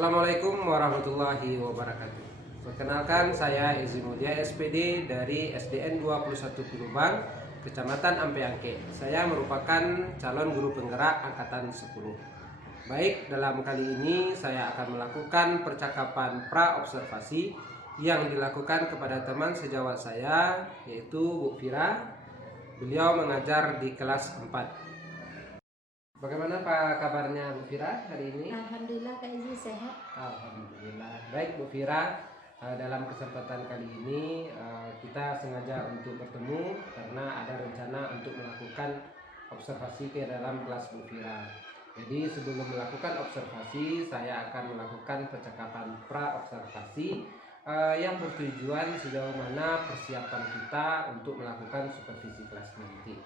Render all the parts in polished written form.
Assalamualaikum warahmatullahi wabarakatuh. Perkenalkan, saya Ezi Mudia SPD dari SDN 21 Pilubang, Kecamatan Ampeangke. Saya merupakan calon guru penggerak angkatan 10. Baik, dalam kali ini saya akan melakukan percakapan pra-observasi yang dilakukan kepada teman sejawat saya, yaitu Bu Fira. Beliau mengajar di kelas 4. Bagaimana Pak kabarnya Bu Fira hari ini? Alhamdulillah Kak Izi sehat. Alhamdulillah. Baik Bu Fira, dalam kesempatan kali ini kita sengaja untuk bertemu karena ada rencana untuk melakukan observasi ke dalam kelas Bu Fira. Jadi sebelum melakukan observasi, saya akan melakukan percakapan pra-observasi yang bertujuan sejauh mana persiapan kita untuk melakukan supervisi kelas nanti.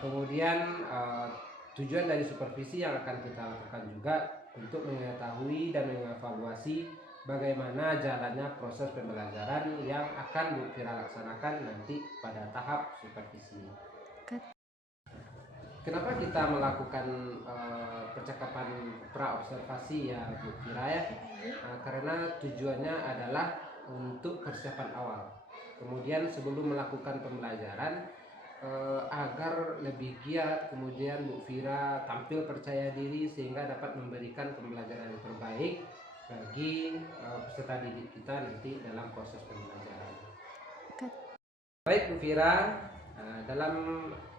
Kemudian tujuan dari supervisi yang akan kita lakukan juga untuk mengetahui dan mengevaluasi bagaimana jalannya proses pembelajaran yang akan Bu Fira laksanakan nanti pada tahap supervisi. Kenapa kita melakukan percakapan pra-observasi ya Bu Fira ya? Karena tujuannya adalah untuk persiapan awal. Kemudian sebelum melakukan pembelajaran, agar lebih giat, kemudian Bu Fira tampil percaya diri sehingga dapat memberikan pembelajaran yang terbaik bagi peserta didik kita nanti dalam proses pembelajaran. Baik Bu Fira, dalam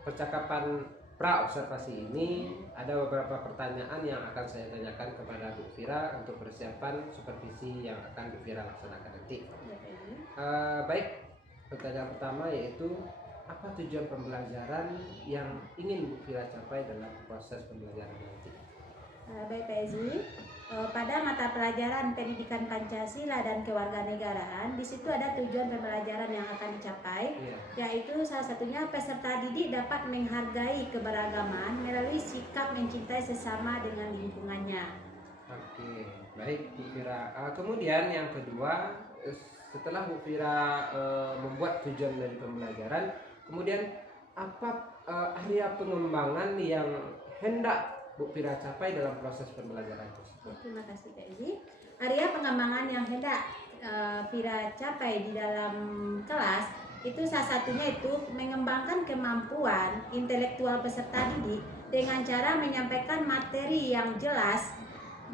percakapan pra-observasi ini ada beberapa pertanyaan yang akan saya tanyakan kepada Bu Fira untuk persiapan supervisi yang akan Bu Fira laksanakan nanti. Baik, pertanyaan pertama yaitu apa tujuan pembelajaran yang ingin Bu Fira capai dalam proses pembelajaran nanti? Baik Pak Ezi, pada mata pelajaran pendidikan Pancasila dan kewarganegaraan, di situ ada tujuan pembelajaran yang akan dicapai, yaitu salah satunya peserta didik dapat menghargai keberagaman melalui sikap mencintai sesama dengan lingkungannya. Oke, baik Bu Fira. Kemudian yang kedua, setelah Bu Fira membuat tujuan dari pembelajaran, kemudian apa area pengembangan yang hendak Bu Fira capai dalam proses pembelajaran tersebut? Terima kasih Kak Izi. Area pengembangan yang hendak Fira capai di dalam kelas itu salah satunya itu mengembangkan kemampuan intelektual peserta didik dengan cara menyampaikan materi yang jelas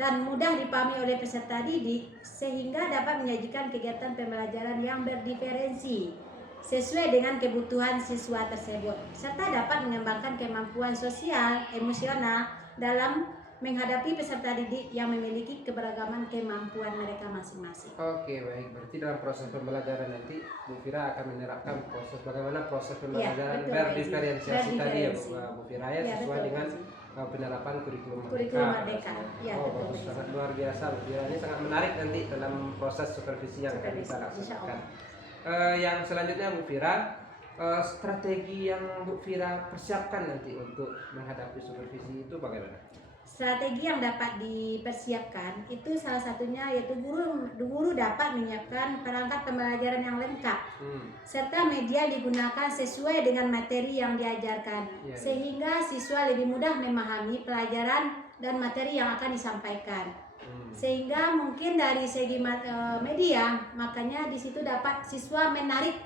dan mudah dipahami oleh peserta didik sehingga dapat menyajikan kegiatan pembelajaran yang berdiferensi sesuai dengan kebutuhan siswa tersebut, serta dapat mengembangkan kemampuan sosial, emosional dalam menghadapi peserta didik yang memiliki keberagaman kemampuan mereka masing-masing. Oke, baik. Berarti dalam proses pembelajaran nanti Bu Fira akan menerapkan proses pembelajaran berdiferensiasi tadi ya Bu Fira ya, sesuai dengan penerapan kurikulum Merdeka. Ya, bagus, sangat luar biasa Bu Fira. Ini sangat menarik nanti dalam proses supervisi yang akan kita laksanakan. Yang selanjutnya Bu Fira, strategi yang Bu Fira persiapkan nanti untuk menghadapi supervisi itu bagaimana? Strategi yang dapat dipersiapkan itu salah satunya yaitu guru dapat menyiapkan perangkat pembelajaran yang lengkap, serta media digunakan sesuai dengan materi yang diajarkan, sehingga siswa lebih mudah memahami pelajaran dan materi yang akan disampaikan. Sehingga mungkin dari segi media, makanya di situ dapat siswa menarik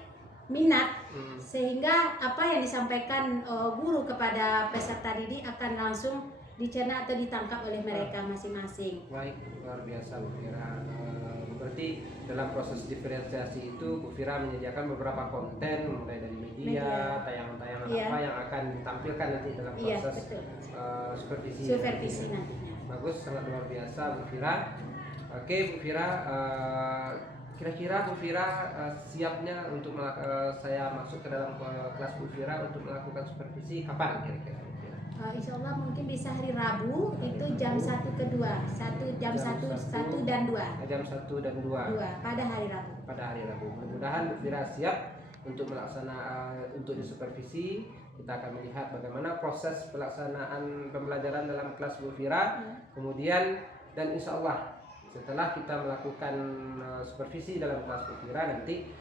minat, sehingga apa yang disampaikan guru kepada peserta didik akan langsung dicerna atau ditangkap oleh mereka masing-masing. Baik, luar biasa Bu Fira. Berarti dalam proses diferensiasi itu Bu Fira menyediakan beberapa konten mulai dari media, tayangan-tayangan apa yang akan ditampilkan nanti dalam proses supervisi nantinya. Bagus, sangat luar biasa Bu Fira. Oke Bu Fira, kira-kira Bu Fira siapnya untuk saya masuk ke dalam kelas Bu Fira untuk melakukan supervisi kapan kira-kira? Insya Allah mungkin bisa hari Rabu itu jam 1 ke 2, jam 1 dan 2. Jam 1 dan 2. Pada hari Rabu. Pada hari Rabu. Mudah-mudahan Bu Fira siap untuk melaksanakan untuk disupervisi. Kita akan melihat bagaimana proses pelaksanaan pembelajaran dalam kelas Bu Fira. Kemudian dan insya Allah setelah kita melakukan supervisi dalam kelas Bu Fira nanti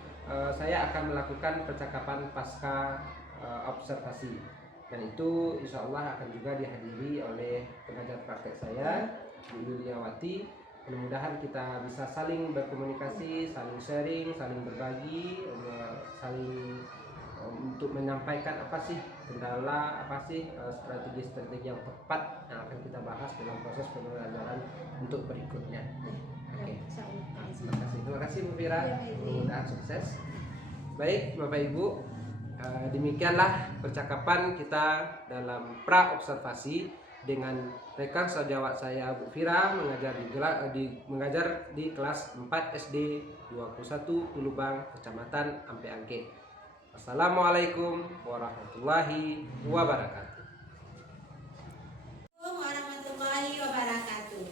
saya akan melakukan percakapan pasca observasi. Dan itu insya Allah akan juga dihadiri oleh pengajar praktek saya, Bu Yuliawati, Mudah-mudahan kita bisa saling berkomunikasi, saling sharing, saling berbagi, saling untuk menyampaikan apa sih kendala, apa sih strategi-strategi yang tepat yang akan kita bahas dalam proses pembelajaran untuk berikutnya. Oke. Terima kasih Bu Fira. Mudah-mudahan sukses. Baik Bapak Ibu, demikianlah percakapan kita dalam pra observasi dengan rekan sejawat saya Bu Fira mengajar di kelas 4 SD 21 Tulubang, Kecamatan Ampe Angke. Assalamualaikum warahmatullahi wabarakatuh. Warahmatullahi wabarakatuh.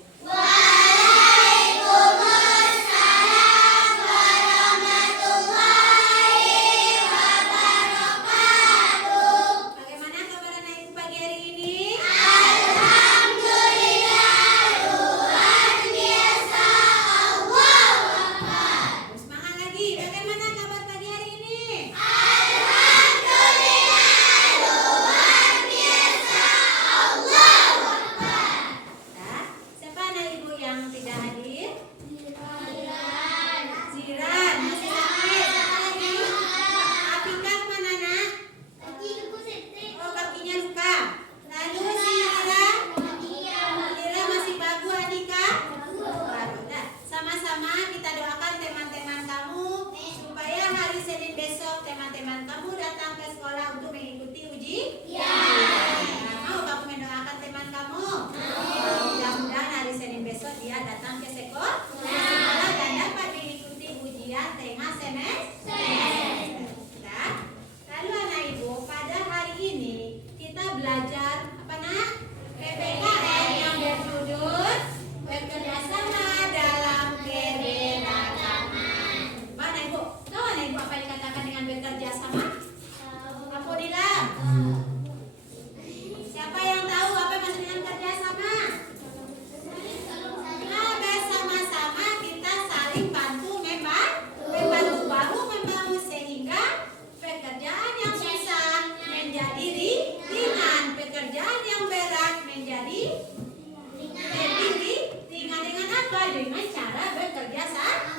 Bagaimana kabar anak ibu pagi hari ini? Semangat lagi. Bagaimana kabar pagi hari ini? Nah, siapa anak ibu yang tidak hadir? Ziran, masih sakit. Siapa lagi? Apika kemana nak? Oh, kakinya luka. Lalu si Ira masih bagu Adika? Baru. Nah, sama-sama kita doakan teman-teman kamu supaya hari Senin besok teman-teman kamu datang ke sekolah untuk mengikuti ujian. Mau kamu mendoakan teman kamu? Mudah-mudahan hari Senin besok dia datang ke sekolah dan dapat mengikuti ujian tengah semester. Nah, lalu anak ibu, pada hari ini kita belajar apa nak? PPKN yang berjudul bekerjasama dalam keberagaman. Mana ibu? Tahu anak ibu apa yang dikatakan dengan bekerjasama? Apa Dilam? Siapa yang tahu apa yang maksud dengan kerjasama? Nah, bersama-sama kita saling bantu membantu bahu membantu sehingga pekerjaan yang susah menjadi ringan, pekerjaan yang berat menjadi ringan dengan apa? Dengan cara bekerja sama.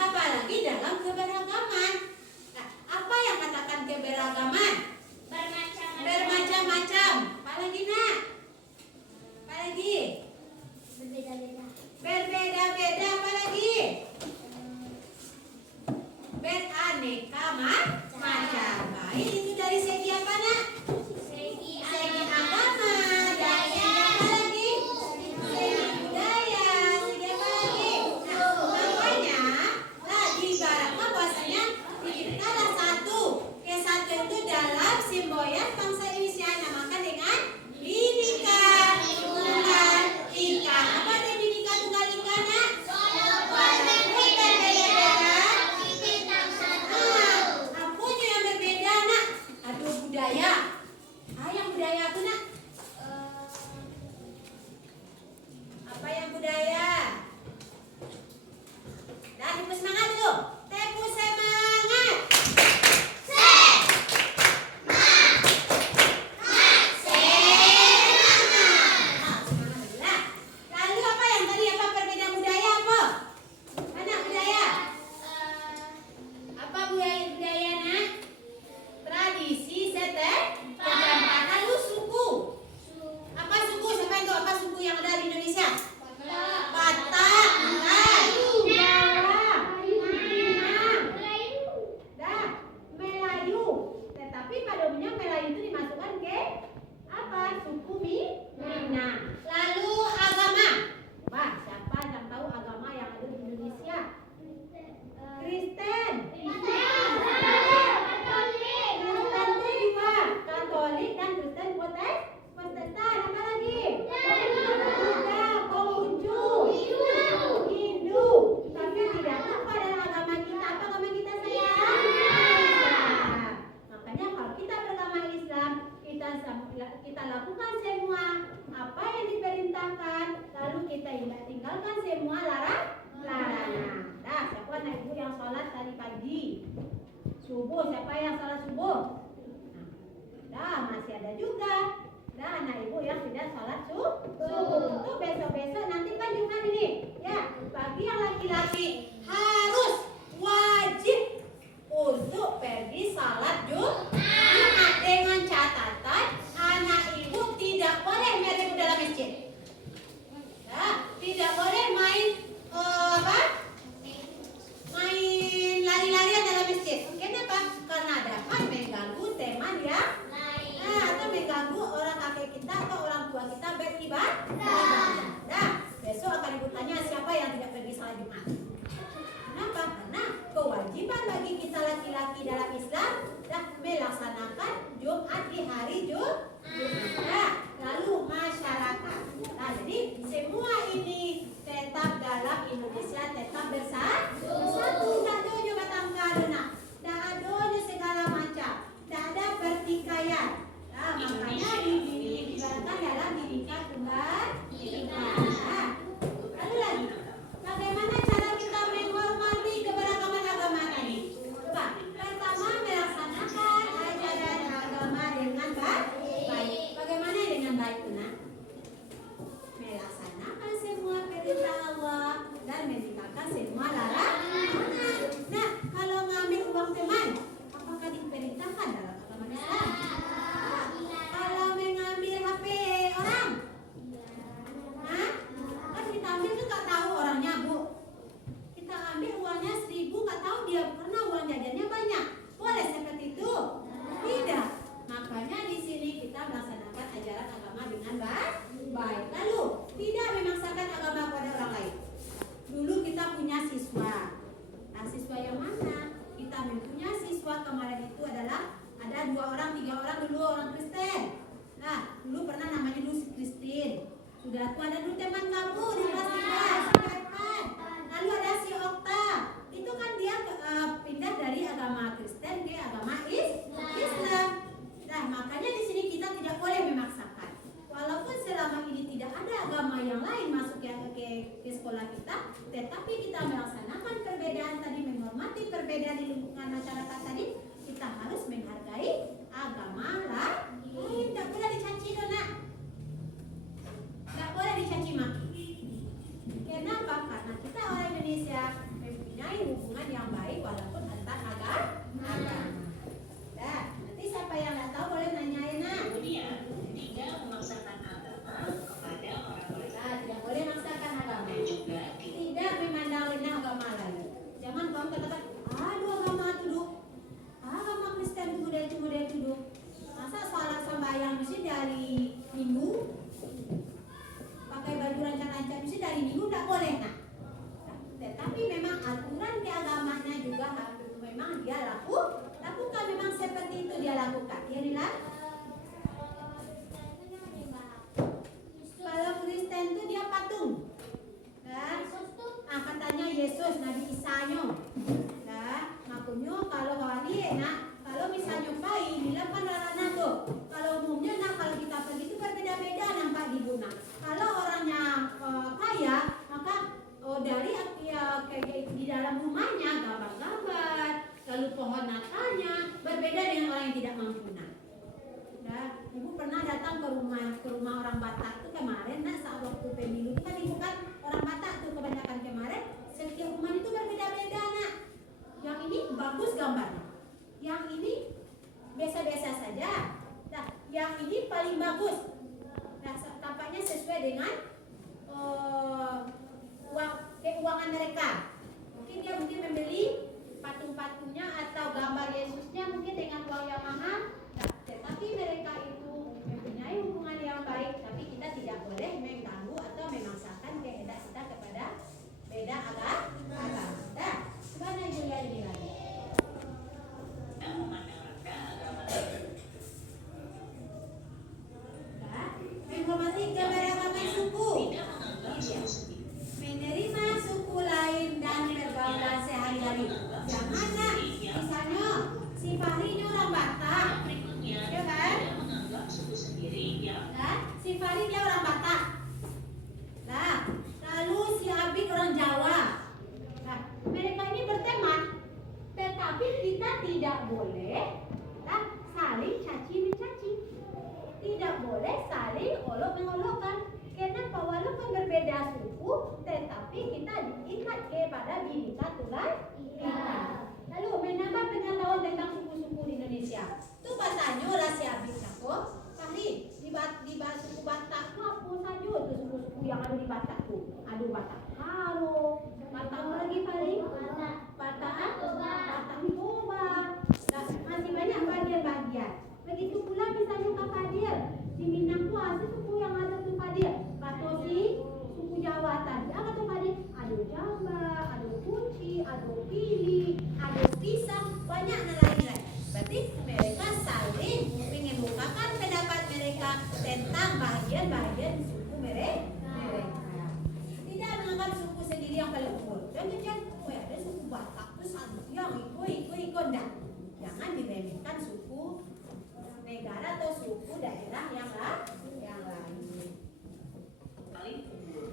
Apalagi dalam keberagaman. Nah, apa yang katakan keberagaman? Bermacam-macam. Apalagi nak? Apalagi? Berbeda-beda. Apalagi? Beraneka macam. Baik, itu dari segi apa nak? Segi agama. Dan segi apa lagi? Segi budaya. Segi apa lagi? Nah, makanya lagi ibaratnya bahasanya diciptalah satu. Kesatu itu dalam simboyan bangsa Indonesia namakan dengan Bhinneka Tunggal Ika. Apa itu Bhinneka Tunggal Ika nak? Walaupun berbeda-beda, apanya yang berbeda nak? Aduh, budaya. Yang budaya itu nak? Apa yang budaya? Dan ibu semangat dulu. Tepu semangat. Lalu apa yang tadi apa perbedaan budaya apa? Mana budaya? Apa budaya nak? Tradisi setempat. Lalu suku. Apa suku? Siapa yang tahu apa suku yang ada di Indonesia? Batak, Melayu, Jawa, Minang, dan Melayu. Tetapi pada umumnya Melayu itu dimasukkan ke apa? Suku Minang. Lalu agama. Wah, siapa yang tahu agama yang ada di Indonesia? Kristen. Kristen itu dua, Katolik dan Kristen Protestan. Apa lagi? Buddha, Konghucu, Hindu. Tapi tidak lupa dalam agama kita. Apa agama kita sayang? Islam. Makanya kalau kita beragama Islam, kita lakukan semua apa yang diperintahkan, lalu kita tinggalkan semua larangan. Dah, siapa anak ibu yang sholat tadi pagi? Subuh, siapa yang sholat subuh? Dah, masih ada juga. Dah, anak ibu yang tidak sholat subuh. Untuk besok-besok nanti kan Jumat ini. laki-laki harus wajib untuk pergi salat Jumat dengan catatan anak ibu tidak boleh mereka dalam masjid. Ya, tidak boleh main main lari-larian dalam masjid. Kenapa? Karena dapat mengganggu teman ya. Atau mengganggu orang kakek kita atau orang tua kita beribadah. Nah, besok akan ibu tanya siapa yang tidak pergi salat Jumat. Kenapa? Karena kewajiban bagi kita laki-laki dalam Islam dah melaksanakan Jumat di hari Jumat. Nah, lalu masyarakat. Nah, jadi semua ini tetap dalam Indonesia tetap bersatu. Tak adanya batangkarena, tak adanya segala macam, tak ada pertikaian. Nah, makanya diibaratkan dalam Bhinneka Tunggal Ika. Nah, lalu lagi, bagaimana cara kita menghormati keberagaman agama tadi? Coba, pertama melaksanakan ajaran agama dengan baik. Bagaimana dengan baik itu, nak? Melaksanakan semua perintah Allah dan meninggalkan semua larangan. Nah, kalau ngambil uang teman, apakah diperintahkan dalam agama Islam? Kalau mengambil HP orang, kan kita ambil tuh nggak tahu orangnya, Bu. Kita ambil uangnya 1.000, nggak tahu dia karena uang jajannya banyak. Boleh seperti itu? Tidak. Makanya di sini kita melaksanakan ajaran agama dengan baik. Lalu tidak memaksakan agama pada orang lain. Dulu kita punya siswa. Nah, siswa yang mana? Kita mempunyai siswa kemarin itu adalah ada 2 orang, 3 orang dulu orang Kristen. Nah, dulu pernah namanya dulu si Kristin. Sudah tua ada dulu teman kamu di kelas 3, lalu ada si Okta. Itu kan dia pindah dari agama Kristen ke agama Islam. Nah, makanya di sini kita tidak boleh memaksakan. Walaupun selama ini tidak ada agama yang lain masuk ke sekolah kita, tetapi kita melaksanakan perbedaan tadi, menghormati perbedaan di lingkungan masyarakat tadi, kita harus menghargai agama lain. Tidak boleh dicaci, Dona. Tidak boleh dicaci maki. Kenapa? Karena kita orang Indonesia mempunyai hubungan yang baik walaupun antar agama. Nah, nanti siapa yang nggak tahu boleh nanyain, nak. Tidak memaksakan agama kepada orang-orang. Nah, tidak boleh memaksakan agama. Dan juga Tidak memandang rendah agama lain. Jangan kamu katakan, aduh agama tuduh, agama Kristen tuduh. Masa sholat sembahyang mesti dari Minggu, pakai baju rancang-rancang mesti dari Minggu, tidak boleh, nak. Tetapi memang aturan keagamannya juga harus memang dia lakukan, memang seperti itu dia lakukan. Ya, Nila? Kalau Kristen itu dia patung. Nah, katanya Yesus, Nabi Isanya. Nah, makanya kalau wali, nah, kalau misalnya bayi, bilang kan rarana tuh. Kalau umumnya, nah, kalau kita pergi itu berbeda-beda nampak di guna. Kalau orangnya kaya, maka dari kayak di dalam rumahnya gambar-gambar, lalu pohon Natalnya berbeda dengan orang yang tidak mampu. Nah, ibu pernah datang ke rumah orang Batak itu kemarin, nah, saat waktu pemilu kan ibu kan orang Batak tuh kebanyakan kemarin, setiap rumah itu berbeda-beda, nak. Yang ini bagus gambarnya, yang ini biasa-biasa saja. Nah, yang ini paling bagus. Nah, tampaknya sesuai dengan keuangan mereka. Mungkin dia membeli patung-patungnya atau gambar Yesusnya mungkin dengan uang yang mahal. Nah, tetapi mereka itu mempunyai hubungan yang baik, tapi kita tidak boleh mengganggu atau memaksakan kehendak kita kepada beda agama. Nah, gimana ibu lihat ini lagi? Nah, menghormati keberagaman suku. sebagai pada Bhinneka Tunggal Ika. Lalu menambah pengetahuan tentang suku-suku di Indonesia. Itu bahasanya lah si Abid Sako. Kali di bahasa suku Batak itu apa saja itu suku-suku yang ada di Batak tuh. Ada Batak Karo, Batak lagi paling Batak Toba. Nah, masih banyak bagian-bagian. Begitu pula misalnya Kapadir. Di Minang tuh ada suku yang ada tuh Padir. Batosi, suku Jawa tadi. Apa tuh Padir? Ada Jamba, ada Kunci, ada Pili, ada Pisang, banyak nilai-nilai. Berarti mereka saling mengemukakan pendapat mereka tentang bagian-bagian suku mereka. Tidak menganggap suku sendiri yang paling unggul. Dan oh ya, ada suku Batak tuh satu yang ikut enggak. Jangan diremehkan suku negara atau suku daerah yang lain. Paling unggul.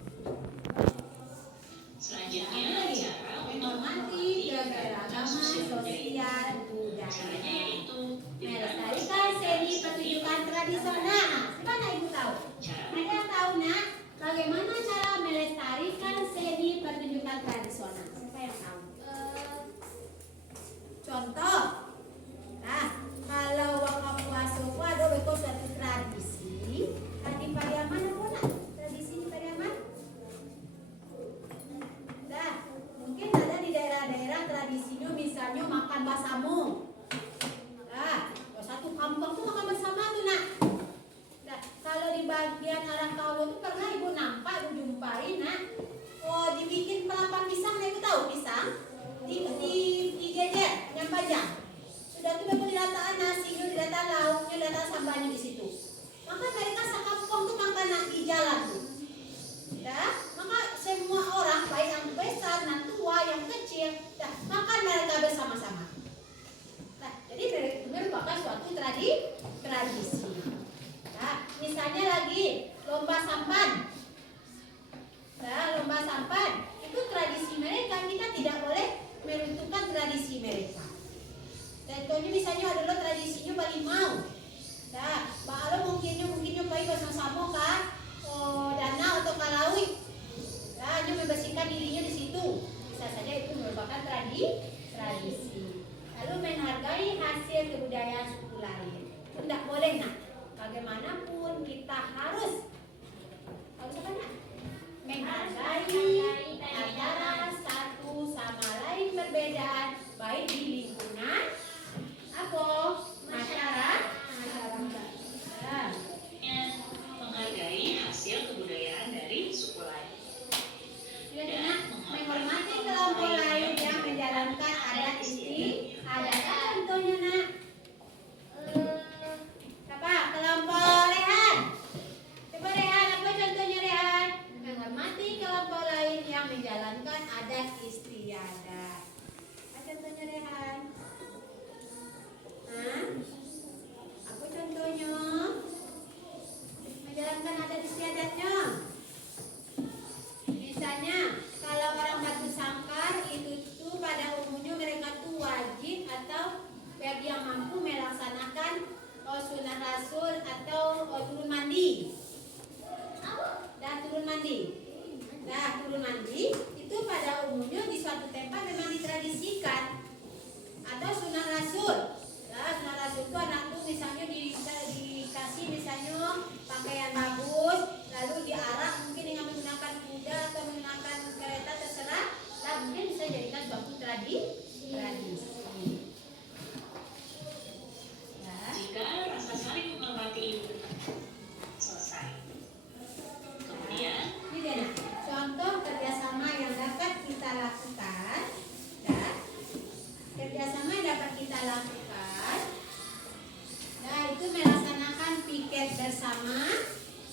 Selanjutnya cara Menghormati keberagaman sosial budaya. Caranya yaitu Melestarikan seni pertunjukan tradisional. Gimana ibu tahu? Ada yang tahu nak? Bagaimana cara melestarikan seni pertunjukan tradisional? Siapa yang tahu? Contoh. Nah, kalau waktu puasa ada beko suatu tradisi. Di Pariaman apa nak? Tradisi di Pariaman? Nah, mungkin ada di daerah-daerah tradisinya misalnya makan basamu. Nah, satu kampung tuh makan bersama tuh nak. Nah, kalau di bagian arah Kawo tuh pernah ibu nampak, ibu jumpai nak. Oh, dibikin pelapang pisang, ibu tahu pisang? Dijejer, yang panjang. Sudah tuh memang diletakkan nasinya, diletakkan lauknya, diletakkan sambalnya di situ. Maka mereka sekampung tuh makan di jalan tuh. Ya, maka semua orang baik yang besar, yang tua, yang kecil, ya, makan mereka bersama-sama. Nah, jadi itu merupakan suatu tradisi. Nah, misalnya lagi lomba sampan. Nah, lomba sampan itu tradisi mereka, kita tidak boleh meruntuhkan tradisi mereka. Contohnya misalnya adalah tradisinya Balimau. Nah, Mbak mungkinnya baik bersama-sama kah? Danau atau Kalawi. Nah, hanya membersihkan dirinya di situ. Bisa saja itu merupakan tradisi. Lalu menghargai hasil kebudayaan suku lain. Itu tidak boleh nak. Bagaimanapun kita harus apa nak? Menghargai antara satu sama lain perbedaan baik di lingkungan atau masyarakat. Nah, menghargai hasil kebudayaan dari suku lain. dan menghormati kelompok lain yang menjalankan adat istiadat. Contohnya nak, apa? Kelompok Rehan. Coba Rehan, apa contohnya Rehan? Menghormati kelompok lain yang menjalankan adat istiadat. Apa contohnya Rehan? Hah? Apa contohnya? Menjalankan adat istiadatnya. Misalnya, kalau orang Batu Sangkar itu tuh pada umumnya mereka tuh wajib atau bagi yang mampu melaksanakan sunah rasul atau turun mandi. Turun mandi. Nah, turun mandi itu pada umumnya di suatu tempat memang ditradisikan. Atau sunah rasul. Nah, sunah rasul itu anak tuh misalnya dikasih misalnya pakaian bagus, lalu diarak mungkin dengan menggunakan kuda atau menggunakan kereta terserah, nah mungkin bisa jadikan suatu tradisi. Ya. Jika rasa saling menghormati itu selesai. Kemudian Ini dia nak, contoh kerjasama yang dapat kita lakukan. Ya. Kerjasama yang dapat kita lakukan. Nah, itu melaksanakan piket bersama,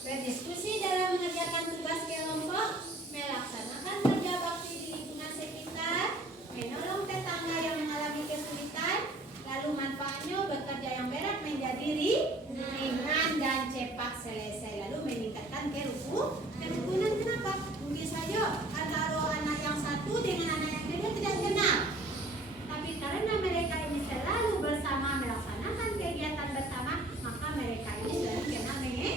berdiskusi dalam mengerjakan tugas kelompok, melaksanakan kerja bakti di lingkungan sekitar, menolong tetangga yang mengalami kesulitan, lalu manfaatnya bekerja yang berat menjadi ringan dan cepat selesai, lalu meningkatkan kerukunan. Kenapa? Mungkin saja antara anak yang satu dengan anak yang kedua tidak kenal, tapi karena mereka ini selalu bersama melaksanakan kegiatan bersama, maka mereka ini selalu kenal mengenal.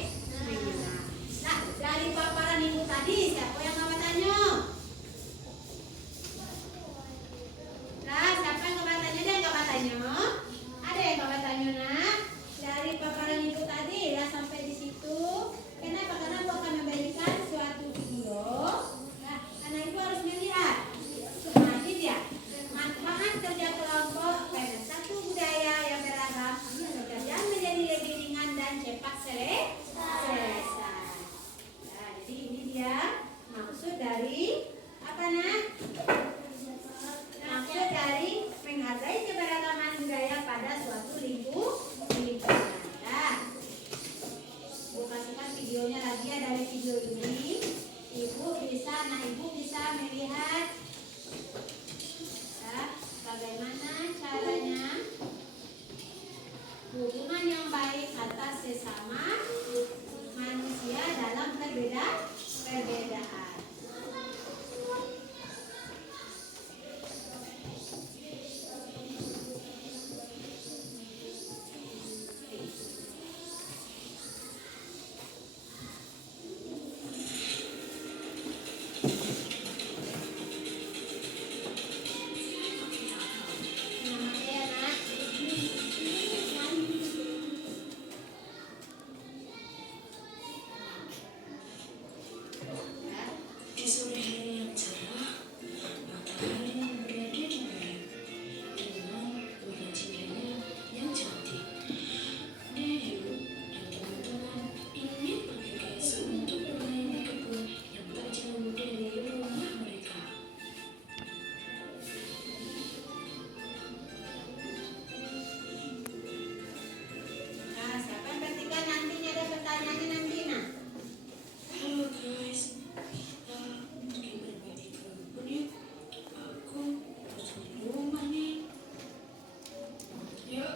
video ini, ibu bisa melihat ya, bagaimana caranya hubungan yang baik atas sesama manusia dalam perbedaan. Di sore hari yang cerah, matahari berada di barat dengan warna cindanya yang cantik. Deyu dan teman-teman ingin pergi ke esok untuk bermain di kebun yang tak jauh dari rumah mereka. Nah, siapa yang bertiga nantinya ada pertanyaannya nanti nah. Halo guys, kita pergi bermain di kebun yuk. Aku bosan di rumah nih. Yuk,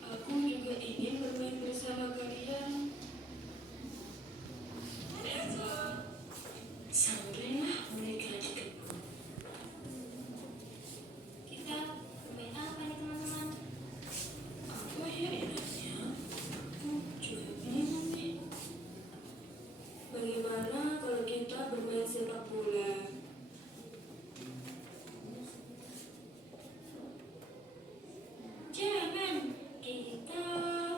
aku juga ingin bermain bersama kalian. Sampailah mereka di kebun. Kita bermain apa nih teman-teman? Apa ya enaknya? Aku juga bingung nih. Bagaimana kalau kita bermain sepak bola? Jangan, kita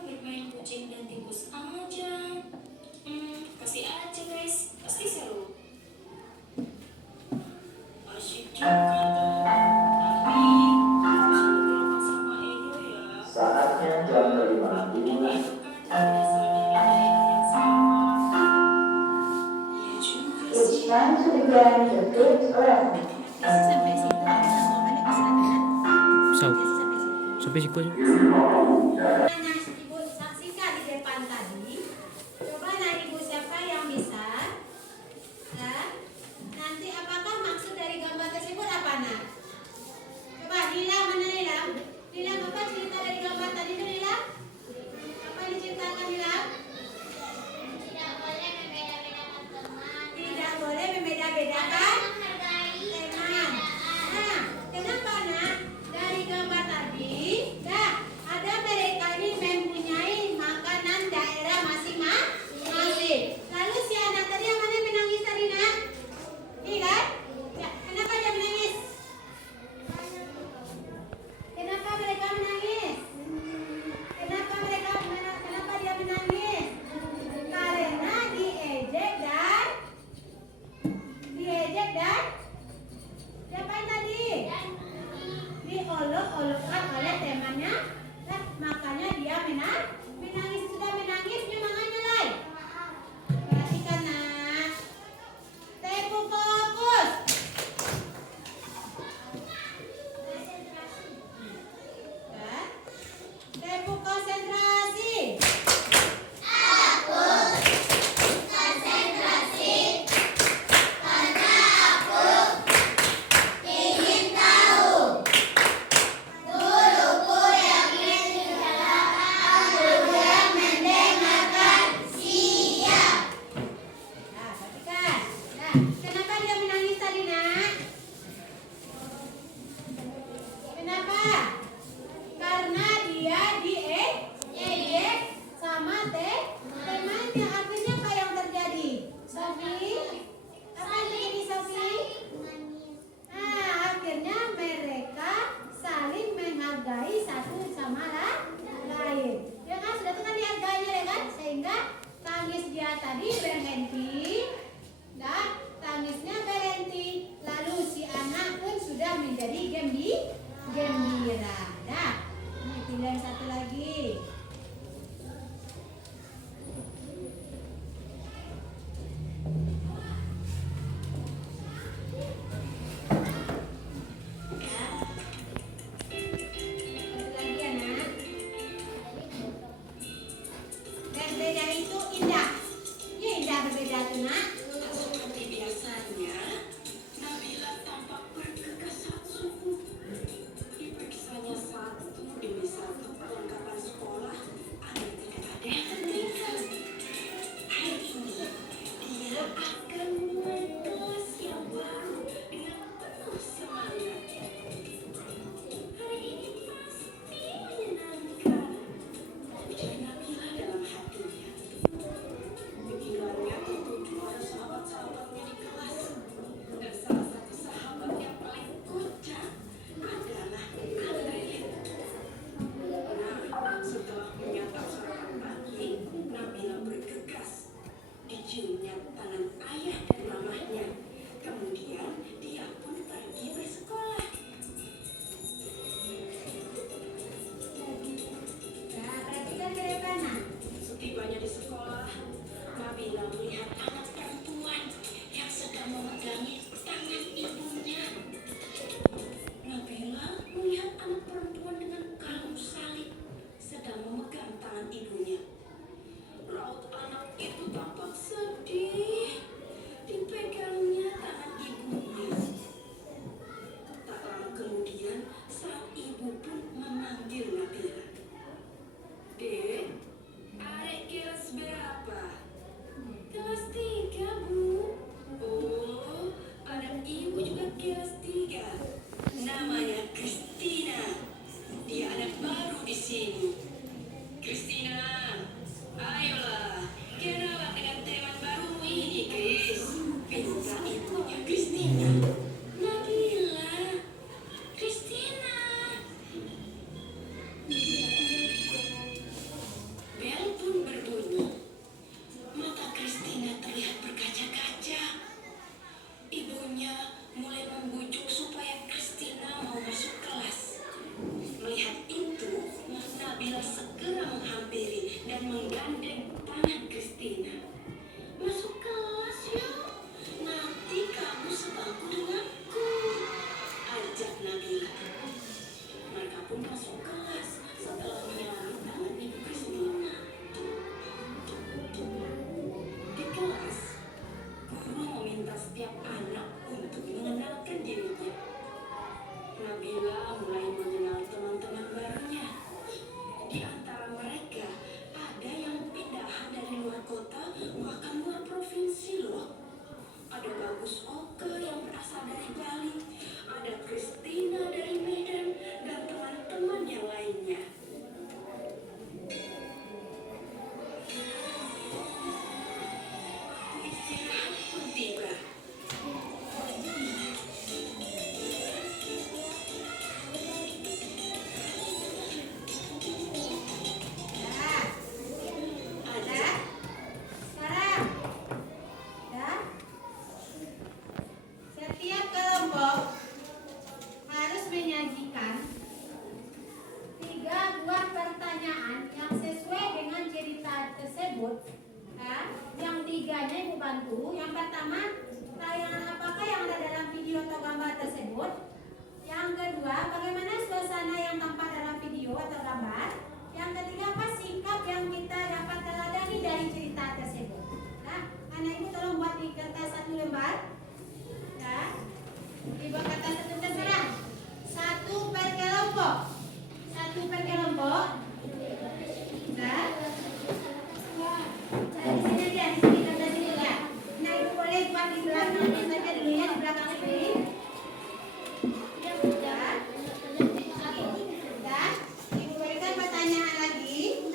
bermain kucing dan tikus aja. Kasih aja guys, pasti seru. Asyik juga tuh, tapi harus bermain sama Edo ya. Saatnya jam 5 dimulai. Edo kan berasal dari daerah yang sama. Ya juga It's sih. time to begin the fifth lesson. Desi sampai situ, ngomongannya ke sana kan? So, Desi sampai situ. sampai situ aja. Nah, ibu saksikan di depan tadi. Coba nah ibu siapa yang bisa? Ya. Nanti apakah maksud dari gambar tersebut apa nah? Coba Lila, mana Lila? Lila, apa cerita dari gambar tadi itu Lila? Apa yang diceritakan Lila? Tidak boleh membeda-bedakan teman. Tidak boleh membeda-bedakan teman. Nah, kenapa nak? Dari gambar tadi, dah ada mereka ini mempunyai makanan daerah masing-masing. Lalu si anak tadi yang mana menangis tadi nak? Iya kan? Ya, kenapa dia menangis? Kenapa mereka menangis? Kenapa dia menangis? Karena diejek dan siapa tadi? Diolok-olokkan oleh temannya. Nah, makanya dia menangis. Sudah menangis semangatnya lai. Perhatikan nak. Tempo fokus. Ya. Tempo konsentrasi. Nah, perhatikan. Nah, kenapa dia menangis tadi nak? Kenapa? Karena dia diejek sama temannya. Akhirnya apa yang terjadi? Sofi? Apa yang terjadi Sofi? Nah, akhirnya mereka saling menghargai satu sama lain. Ya kan, sudah itu kan dihargainya ya kan? Sehingga tangis dia tadi berhenti. Dan tangisnya berhenti. Lalu si anak pun sudah menjadi gembira. Dah, ini pilihan satu lagi. Satu lagi ya nak. Berbeda itu indah. Ya melihat anak perempuan yang sedang memegangi tangan ibunya. Nabila melihat anak perempuan dengan kalung salib sedang memegang tangan ibunya. Raut anak itu tampak sedih. Dipegangnya tangan ibunya. Tak lama kemudian, sang ibu pun memanggil Nabila. Dek, adik kelas berapa? Kelas 3, Bu. Oh, anak ibu juga kelas 3. Namanya Christina. Dia anak baru di sini. Christina, ayolah, kenalan dengan teman baru ini, Chris. Pinta ibunya Christina. Nabila, Christina. Bel pun berbunyi. Mata Christina terlihat berkaca-kaca. Ibunya mulai membujuk supaya Christina mau masuk kelas. Melihat itu, Nabila segera menghampiri dan menggandeng tangan Christina. Masuk kelas ya, nanti kamu sebangku denganku, ajak Nabila. Mereka pun masuk kelas setelah menyelami tangan ibu Christina. Di kelas, guru meminta setiap anak untuk mengenalkan dirinya. Nabila mulai mengenal teman-teman barunya. Di antara mereka, ada yang pindahan dari luar kota, bahkan luar provinsi loh. Ada Bagus Oke yang berasal dari Bali, ada Christina dari Medan, dan teman-teman yang lainnya. Waktu istirahat pun tiba. Ada. Sekarang. Ya. Setiap kelompok harus menyajikan 3 buah pertanyaan yang sesuai dengan cerita tersebut. Ya. Yang 3-nya Ibu bantu. Yang pertama, tayangan apakah yang ada dalam video atau gambar tersebut? Yang kedua, bagaimana suasana yang tampak dalam video atau gambar? Yang ketiga, apa sikap yang kita dapat teladani dari cerita tersebut? Nah, anak ibu tolong buat di kertas 1 lembar. Ya, dibuat kertas 1 lembar sekarang. 1 per kelompok. 1 per kelompok. Nah, di sini dia, di sini kertas ini ya. Nah, ibu boleh buat di belakang saja dulu ya, di belakang sini. Dan ibu berikan pertanyaan lagi.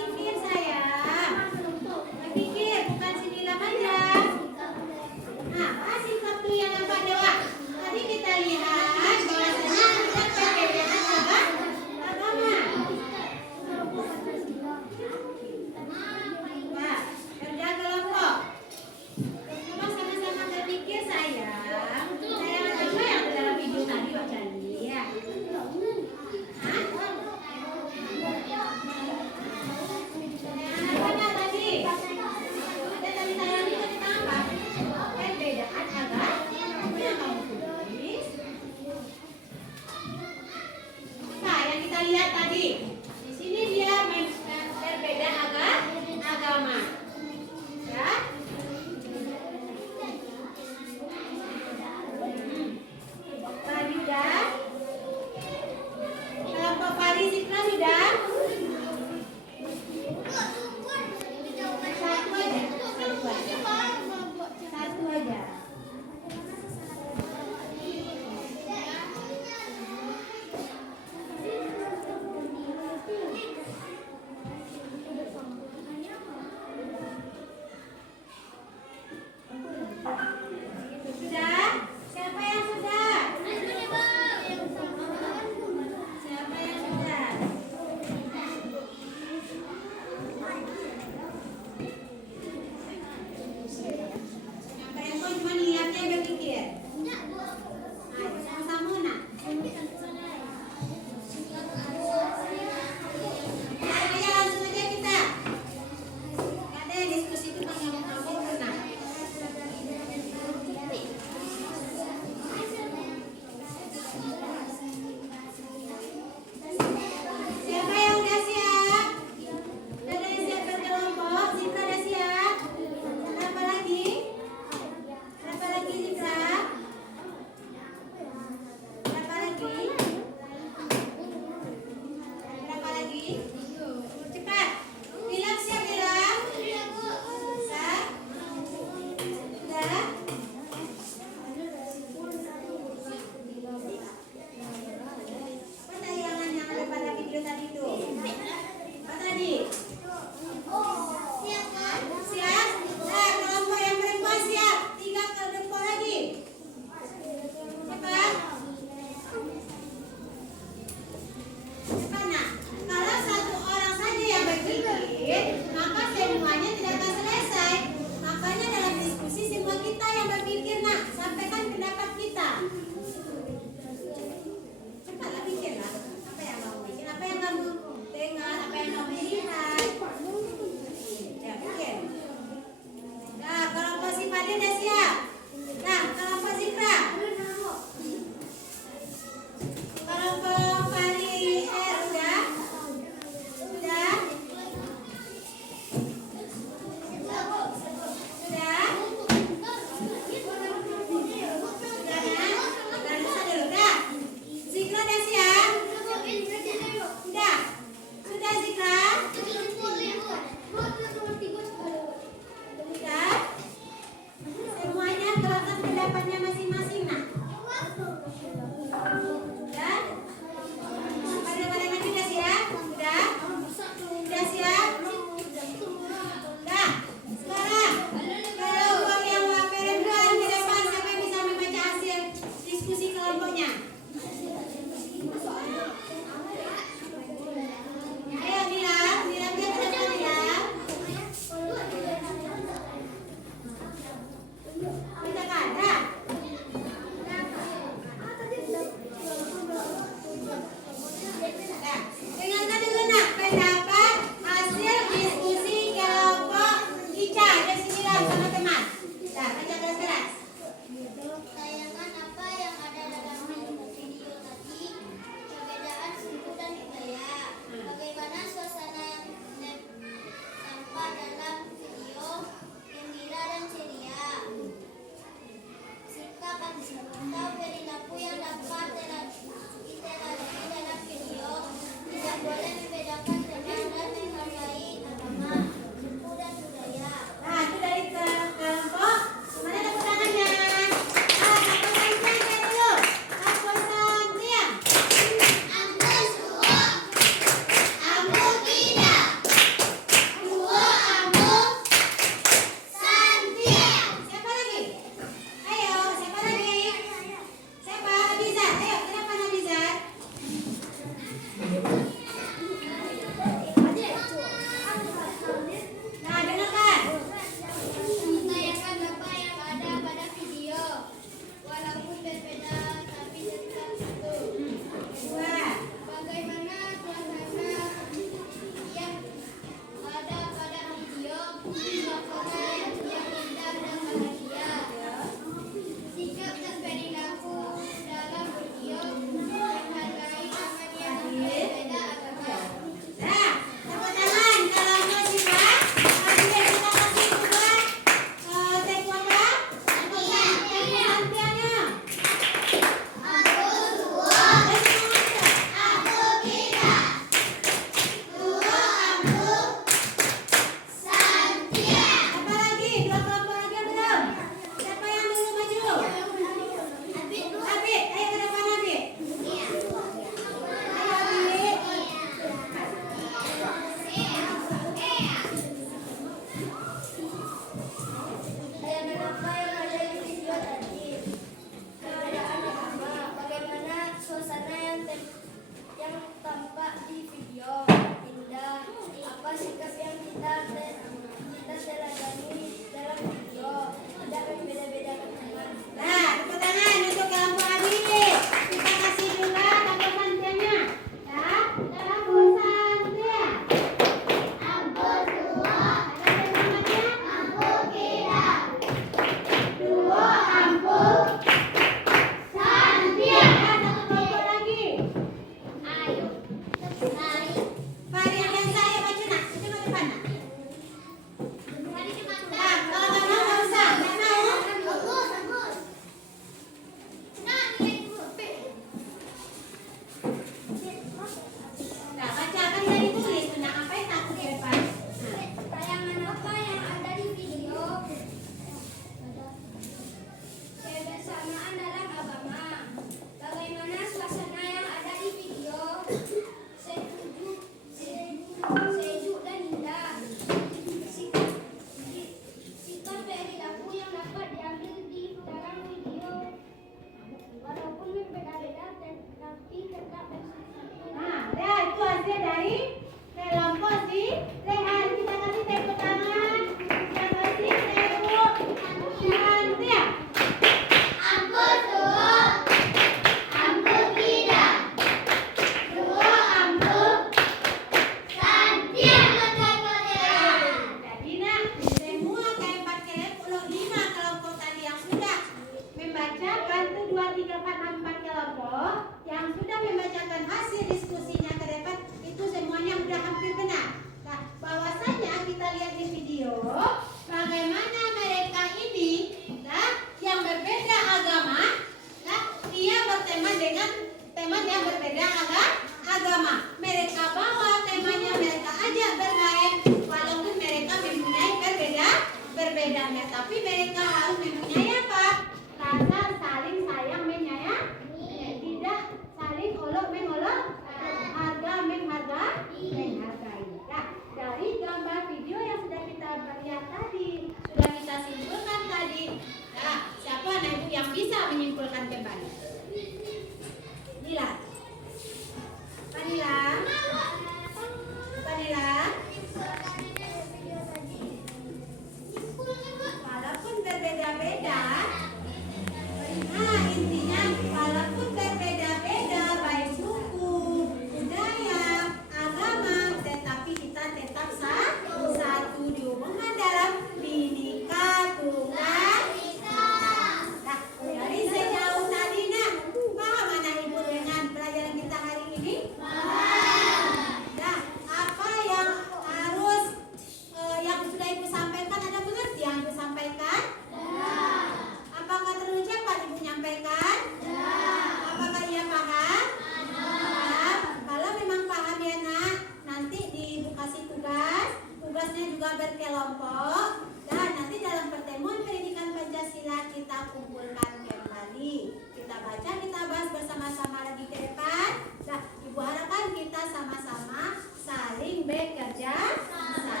juga berkelompok dan nanti dalam pertemuan pendidikan Pancasila kita kumpulkan kembali. Kita baca, kita bahas bersama-sama lagi ke depan. Nah, Ibu harapkan kita sama-sama saling bekerja sama.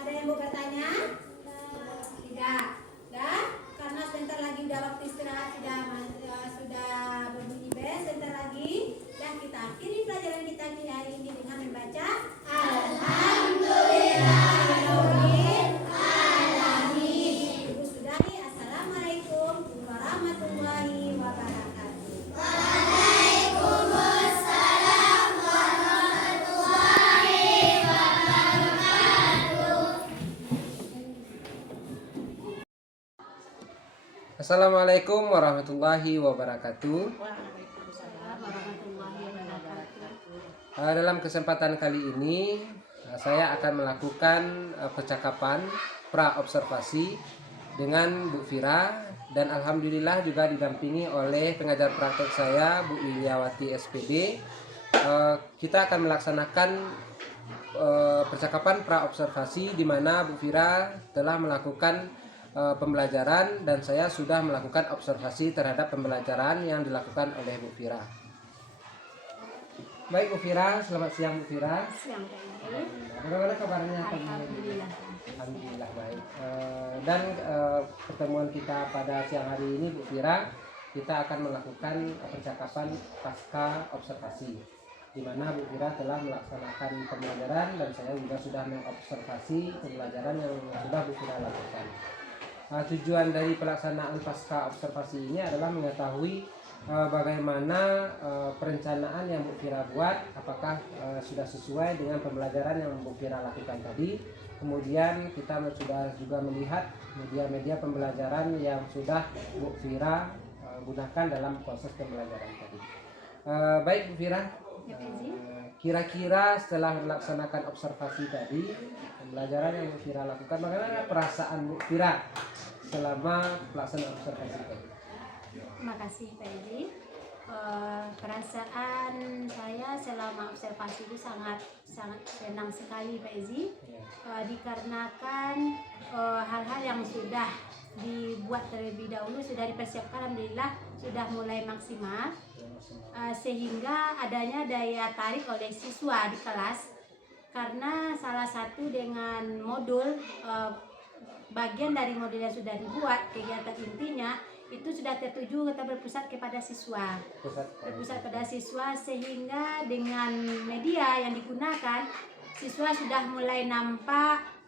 Ada yang mau bertanya? Tidak. Dan karena sebentar lagi udah waktu istirahat sudah berbunyi bel sebentar lagi, dan kita akhiri pelajaran kita hari ini dengan membaca Alhamdulillahirabbil alamin. Ibu sudahi. Assalamualaikum warahmatullahi wabarakatuh. Assalamualaikum warahmatullahi wabarakatuh. Waalaikumsalam warahmatullahi wabarakatuh. Dalam kesempatan kali ini saya akan melakukan percakapan pra-observasi dengan Bu Fira, dan alhamdulillah juga didampingi oleh pengajar praktek saya Bu Wilyawati SPD. Kita akan melaksanakan percakapan pra-observasi di mana Bu Fira telah melakukan pembelajaran dan saya sudah melakukan observasi terhadap pembelajaran yang dilakukan oleh Bu Fira. Baik Bu Fira, selamat siang Bu Fira. Siang Pak Ibu. Bagaimana kabarnya? Alhamdulillah. Alhamdulillah baik. Dan pertemuan kita pada siang hari ini Bu Fira, kita akan melakukan percakapan pasca observasi, di mana Bu Fira telah melaksanakan pembelajaran dan saya juga sudah mengobservasi pembelajaran yang sudah Bu Fira lakukan. Tujuan dari pelaksanaan pasca observasi ini adalah mengetahui bagaimana perencanaan yang Bu Fira buat, apakah sudah sesuai dengan pembelajaran yang Bu Fira lakukan tadi. Kemudian kita sudah juga melihat media-media pembelajaran yang sudah Bu Fira gunakan dalam proses pembelajaran tadi. Baik Bu Fira, kira-kira setelah melaksanakan observasi tadi, pembelajaran yang Bu Fira lakukan, bagaimana perasaan Bu Fira selama pelaksanaan observasi tadi? Terima kasih Pak Edi. Perasaan saya selama observasi itu sangat senang sekali Pak Ezi, dikarenakan hal-hal yang sudah dibuat terlebih dahulu sudah dipersiapkan, alhamdulillah sudah mulai maksimal, sehingga adanya daya tarik oleh siswa di kelas, karena salah satu dengan modul bagian dari modul yang sudah dibuat, kegiatan intinya itu sudah tertuju atau berpusat kepada siswa, berpusat pada siswa, sehingga dengan media yang digunakan siswa sudah mulai nampak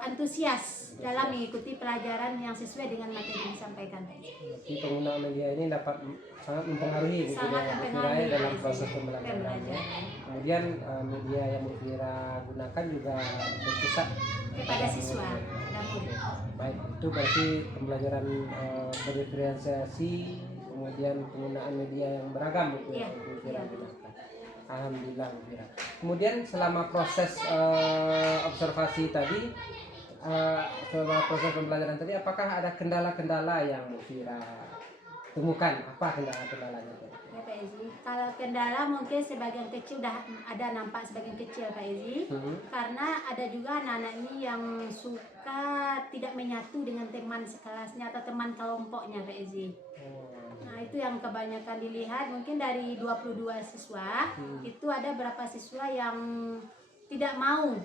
antusias dalam mengikuti pelajaran yang sesuai dengan materi yang disampaikan. Jadi penggunaan media ini dapat sangat mempengaruhi dalam proses pembelajaran. Kemudian media yang Bu Fira gunakan juga berpusat kepada siswa dan murid. Baik, itu berarti pembelajaran berdiferensiasi, kemudian penggunaan media yang beragam Bu Fira gunakan. Alhamdulillah Bu Fira. Kemudian selama proses observasi tadi, selama proses pembelajaran tadi, apakah ada kendala-kendala yang Bu Fira temukan? Apa kendala-kendalanya tadi? Ya Pak Ezi, kalau kendala mungkin sebagian kecil dah ada nampak sebagian kecil Pak Ezi, karena ada juga anak-anak ini yang suka tidak menyatu dengan teman sekelasnya atau teman kelompoknya Pak Ezi. Nah itu yang kebanyakan dilihat, mungkin dari 22 siswa itu ada berapa siswa yang tidak mau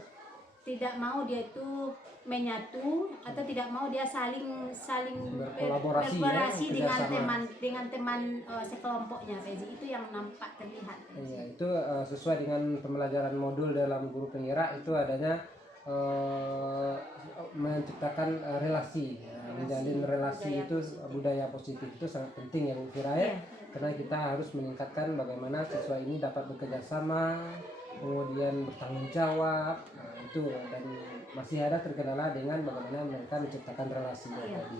dia itu menyatu atau tidak mau dia saling berkolaborasi dengan teman sekelompoknya Pak Ezi. Itu yang nampak terlihat. Iya, itu sesuai dengan pembelajaran modul dalam guru penggerak, itu adanya menciptakan relasi, menjalin relasi itu budaya positif itu sangat penting ya Bu Fira ya, karena kita harus meningkatkan bagaimana siswa ini dapat bekerja sama, kemudian bertanggung jawab, itu, dan masih ada terkendala dengan bagaimana mereka menciptakan relasi tadi.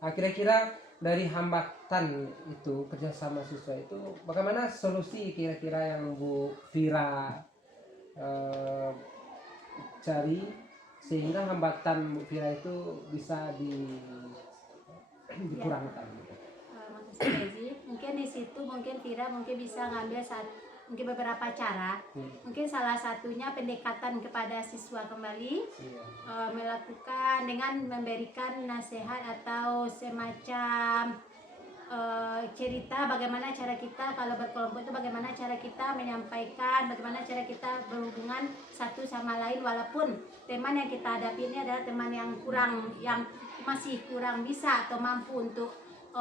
Kira-kira dari hambatan itu kerjasama siswa itu, bagaimana solusi kira-kira yang Bu Fira cari sehingga hambatan Bu Fira itu bisa dikurangkan? Makasih Ezi. Mungkin di situ Fira bisa ngambil mungkin beberapa cara. Mungkin salah satunya pendekatan kepada siswa kembali, Iya. melakukan dengan memberikan nasihat atau semacam cerita bagaimana cara kita kalau berkelompok itu, bagaimana cara kita menyampaikan, bagaimana cara kita berhubungan satu sama lain, walaupun teman yang kita hadapi ini adalah teman yang masih kurang bisa atau mampu untuk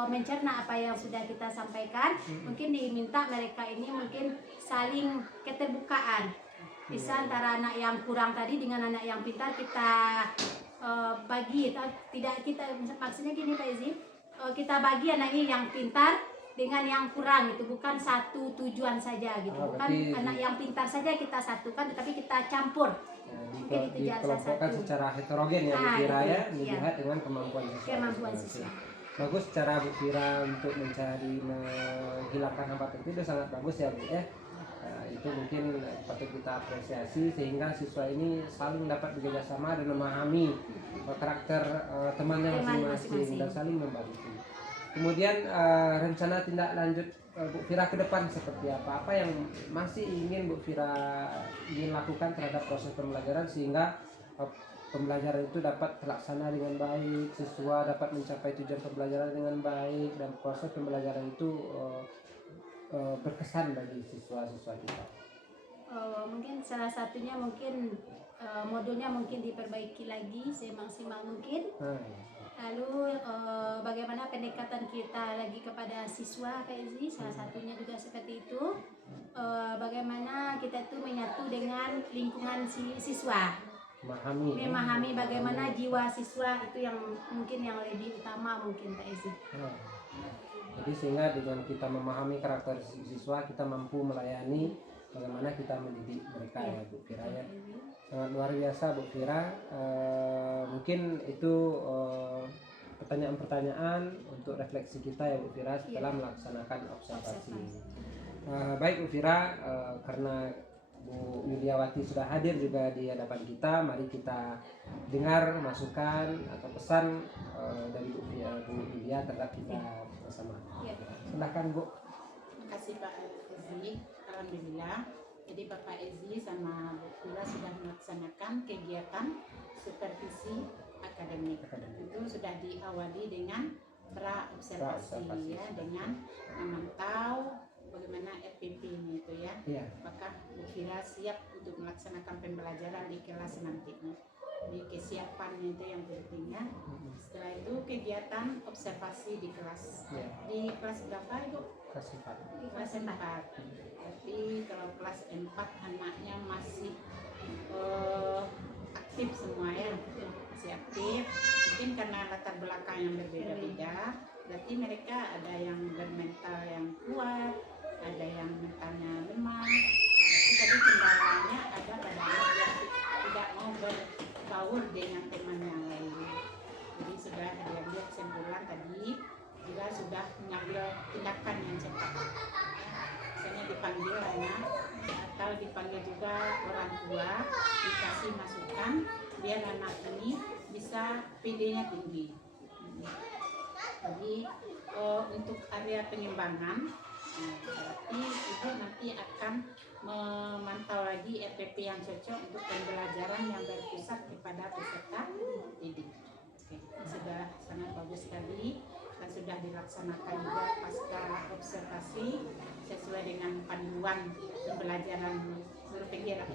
mencerna apa yang sudah kita sampaikan. Mungkin diminta mereka ini mungkin saling keterbukaan, bisa antara anak yang kurang tadi dengan anak yang pintar kita bagi, tidak kita maksudnya gini Pak Izzy, kita bagi anak ini yang pintar dengan yang kurang, itu bukan satu tujuan saja gitu, bukan anak yang pintar saja kita satukan, tetapi kita campur. Mungkin itu dikelompokkan secara heterogen ya Bu Fira ya, dilihat dengan kemampuan siswa. Bagus cara Bu Fira untuk mencari menghilangkan hambatan itu sangat bagus ya Bu ya. Itu mungkin patut kita apresiasi sehingga siswa ini saling dapat bekerja sama dan memahami karakter temannya masing-masing dan saling membantu. Kemudian rencana tindak lanjut Bu Fira ke depan seperti apa? Apa yang masih ingin Bu Fira ingin lakukan terhadap proses pembelajaran sehingga pembelajaran itu dapat terlaksana dengan baik, siswa dapat mencapai tujuan pembelajaran dengan baik, dan proses pembelajaran itu berkesan bagi siswa-siswa kita. Mungkin salah satunya mungkin modulnya mungkin diperbaiki lagi semaksimal mungkin. Lalu bagaimana pendekatan kita lagi kepada siswa kayak ini, salah satunya juga seperti itu. Bagaimana kita itu menyatu dengan lingkungan siswa. Memahami bagaimana jiwa siswa itu yang mungkin yang lebih utama mungkin Pak Ezi. Jadi sehingga dengan kita memahami karakter siswa, kita mampu melayani bagaimana kita mendidik mereka ya Bu Fira ya. Sangat luar biasa Bu Fira. Mungkin itu pertanyaan-pertanyaan untuk refleksi kita ya Bu Fira setelah melaksanakan observasi. Baik Bu Fira, karena Bu Yuliawati sudah hadir juga di hadapan kita, mari kita dengar masukan atau pesan dari Bu Yulia terhadap kita bersama. Silakan Bu. Terima kasih Pak Ezi. Alhamdulillah. Jadi Bapak Ezi sama Bu Fira sudah melaksanakan kegiatan supervisi akademik. Itu sudah diawali dengan pra-observasi ya, dengan memantau bagaimana RPP ini itu ya. Apakah Bu Fira siap untuk melaksanakan pembelajaran di kelas nantinya. Di kesiapannya itu yang penting ya. Setelah itu kegiatan observasi di kelas. Di kelas berapa Ibu? Kelas 4. Di kelas 4. Tapi kalau kelas 4 anaknya masih aktif semua ya. Masih aktif. Mungkin karena latar belakang yang berbeda-beda. Berarti mereka ada yang bermental yang kuat, ada yang mentalnya lemah. Tapi kendalanya ada pada anak yang tidak mau berbaur dengan teman yang lain. Jadi sudah diambil kesimpulan tadi, juga sudah mengambil tindakan yang cepat. Misalnya dipanggil anak atau dipanggil juga orang tua, dikasih masukan biar anak ini bisa PD-nya tinggi. Jadi untuk area pengembangan, berarti ibu nanti akan memantau lagi RPP yang cocok untuk pembelajaran yang berpusat kepada peserta didik. Sudah sangat bagus sekali dan sudah dilaksanakan juga pasca observasi sesuai dengan panduan pembelajaran guru penggerak.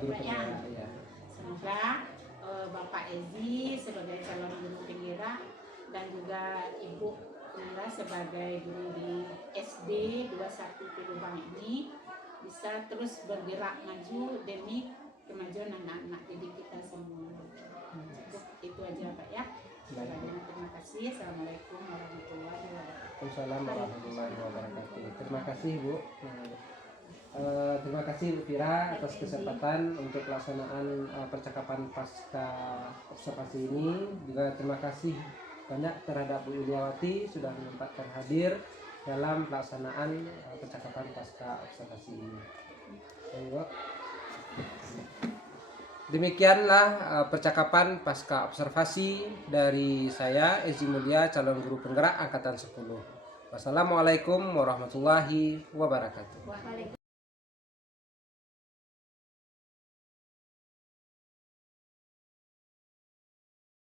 Semoga Bapak Ezi sebagai calon guru penggerak dan juga Ibu Fira sebagai guru di SD 21 Pilubang ini bisa terus bergerak maju demi kemajuan anak-anak didik kita semua. Itu aja Pak ya. Terima kasih. Assalamualaikum warahmatullahi wabarakatuh. Waalaikumsalam warahmatullahi wabarakatuh. Terima kasih Bu. Terima kasih Bu Fira atas kesempatan untuk pelaksanaan percakapan pasca observasi ini. Juga terima kasih banyak terhadap Bu Yuliawati sudah menyempatkan hadir dalam pelaksanaan percakapan pasca observasi ini. Demikianlah percakapan pasca observasi dari saya Ezi Mulia, calon guru penggerak angkatan 10. Wassalamualaikum warahmatullahi wabarakatuh.